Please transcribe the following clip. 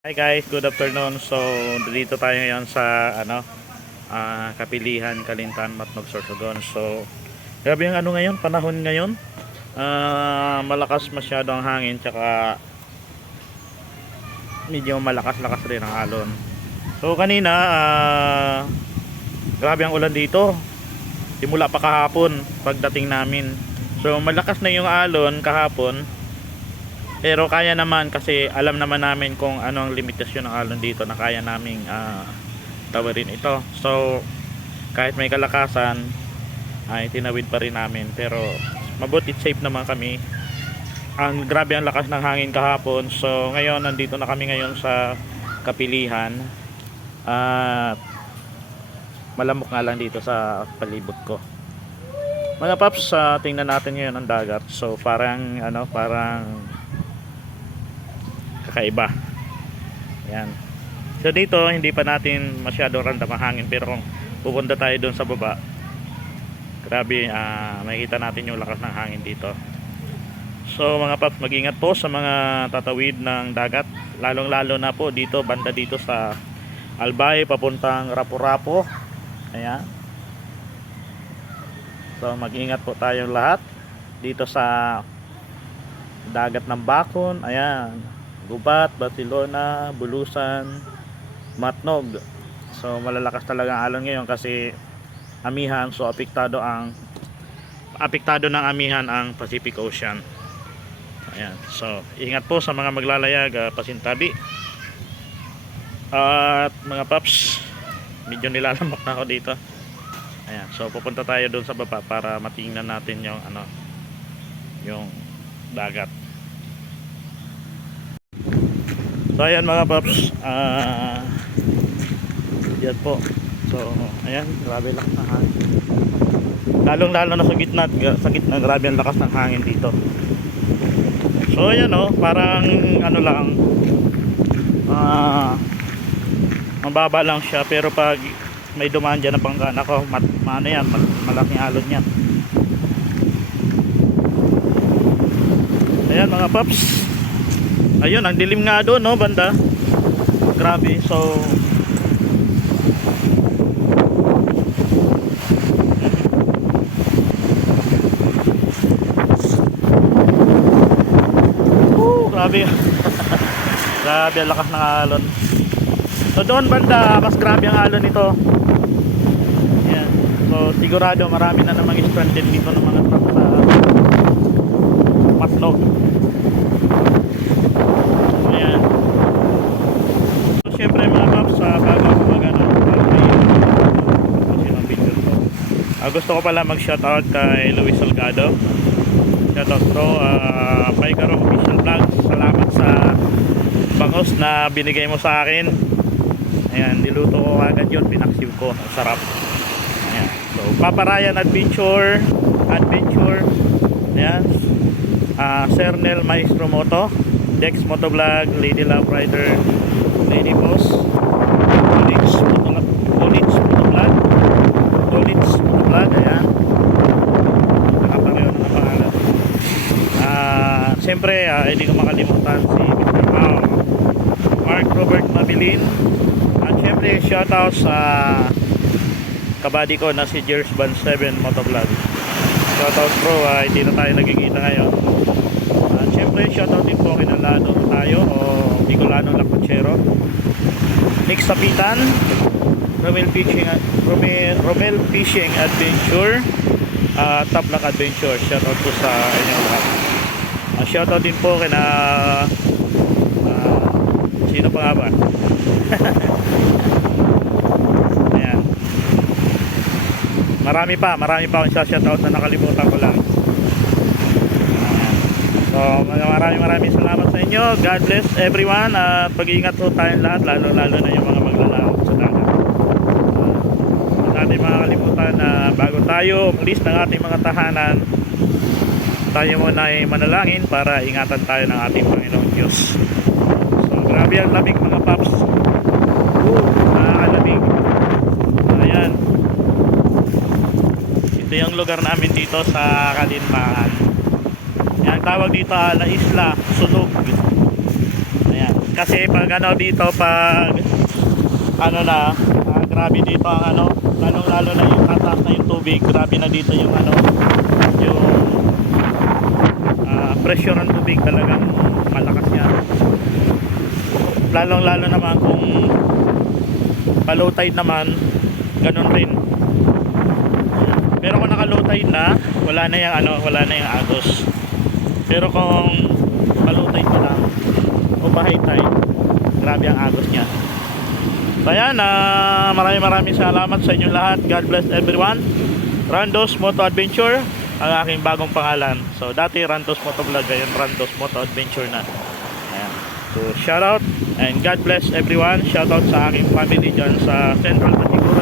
Hi guys, good afternoon. So, dito tayo ngayon sa Kapilihan, Kalintan, Matnog, Sorsogon. So, grabe yung ngayon, panahon ngayon. Malakas masyado ang hangin, tsaka medyo malakas-lakas rin ang alon. So, kanina grabe ang ulan dito. Simula pa kahapon pagdating namin. So, malakas na yung alon kahapon. Pero kaya naman kasi alam naman namin kung ano ang limitasyon ng alon dito na kaya naming tawarin ito. So kahit may kalakasan ay tinawid pa rin namin, pero mabuti safe naman kami. Ang grabe ang lakas ng hangin kahapon. So ngayon nandito na kami ngayon sa Kapilihan. At malamok nga lang dito sa palibot ko. Mga paps, tingnan natin ngayon ang dagat. So parang kakaiba. Yan. So dito hindi pa natin masyado random ang hangin, pero kung pupunta tayo doon sa baba, grabe, makikita natin yung lakas ng hangin dito. So mga paps, mag-ingat po sa mga tatawid ng dagat, lalong lalo na po dito, banda dito sa Albay papuntang Rapu-Rapu. Ayan. So mag-ingat po tayong lahat dito sa dagat ng Bacon. Ayan, Gubat, Barcelona, Bulusan, Matnog. So malalakas talaga ang alon ngayon kasi amihan. So apektado ng amihan ang Pacific Ocean. Ayan. So ingat po sa mga maglalayag, pasintabi. At mga paps, medyo nilalamak na ako dito. Ayan. So pupunta tayo doon sa baba para matingnan natin yung dagat. So ayan mga paps, yan po. So ayan, grabe lakas ng hangin. Lalong lalo na sa gitna grabe ang lakas ng hangin dito. So ayan parang lang, mababa lang siya, pero pag may dumaan dyan na bangka, nako, malaking alon yan. Ayan mga paps, ayun, ang dilim nga doon, banda. Grabe. So grabe. Grabe ang lakas ng alon. So doon banda, mas grabe ang alon nito. Ayan. So sigurado marami na namang stranded dito ng mga truck sa Matnog. Siyempre mga paps, bago ako gusto ko pala mag shoutout kay Luis Salgado. Shoutout bro, Paikaro Official Vlogs, salamat sa bangos na binigay mo sa akin. Ayan, niluto ko agad yun, pinaksiw ko, sarap. Ayan. So Paparayan Adventure, ayan, Cernel Maestro Moto, Dex Motovlog, Lady Love Rider, Lady Boss, Collins Motovlog, ayan. Nakapareho na ng pangalan. Siyempre, hindi ko makalimutan si Mr. Mark Robert Mabilin. At siyempre, shoutout sa kabady ko na si Jers Band 7 Motovlog. Shoutout bro, hindi na tayo nagkikita ngayon. Siyempre, shoutout din po kinalano tayo o Bicolano Lacuchero, Nick Sapitan, Romel Fishing Adventure, Top Lock Adventure. Shoutout po sa inyong lahat. Shoutout din po kina sino pa nga ba? Ayan. Marami pa akong shoutout na nakalimutan ko lang. So maraming salamat sa inyo. God bless everyone, at pag-iingat po tayong lahat, lalo na yung mga maglalakad sa dagat. Huwag natin makakalimutan na bago tayo umalis ng ating mga tahanan, tayo muna ay manalangin para ingatan tayo ng ating Panginoong Diyos. So grabe ang lamig mga paps. Nakakalamig. Ayan, ito yung lugar namin dito sa Kalintaan. Yan, tawag dito La Isla Sunog. Ayan. Kasi pag ano dito, pag ano na, grabe dito ang ano, lalong lalo na yung tataas na yung tubig, grabe na dito yung ano, yung pressure ng tubig, talagang malakas niya. Lalong lalo naman kung pa-low tide naman, ganun rin. Pero kung naka-low tide na, wala na yung ano, wala na yung agos. Pero kung pa-low tide pa lang o pa-high tide, grabe ang agos niya. So ayan, maraming salamat sa inyong lahat. God bless everyone. Randos Moto Adventure ang aking bagong pangalan. So dati Randos Moto Vlog, ngayon Randos Moto Adventure na. Ayan. So shout out and God bless everyone. Shout out sa aking family dyan sa Central Patigura.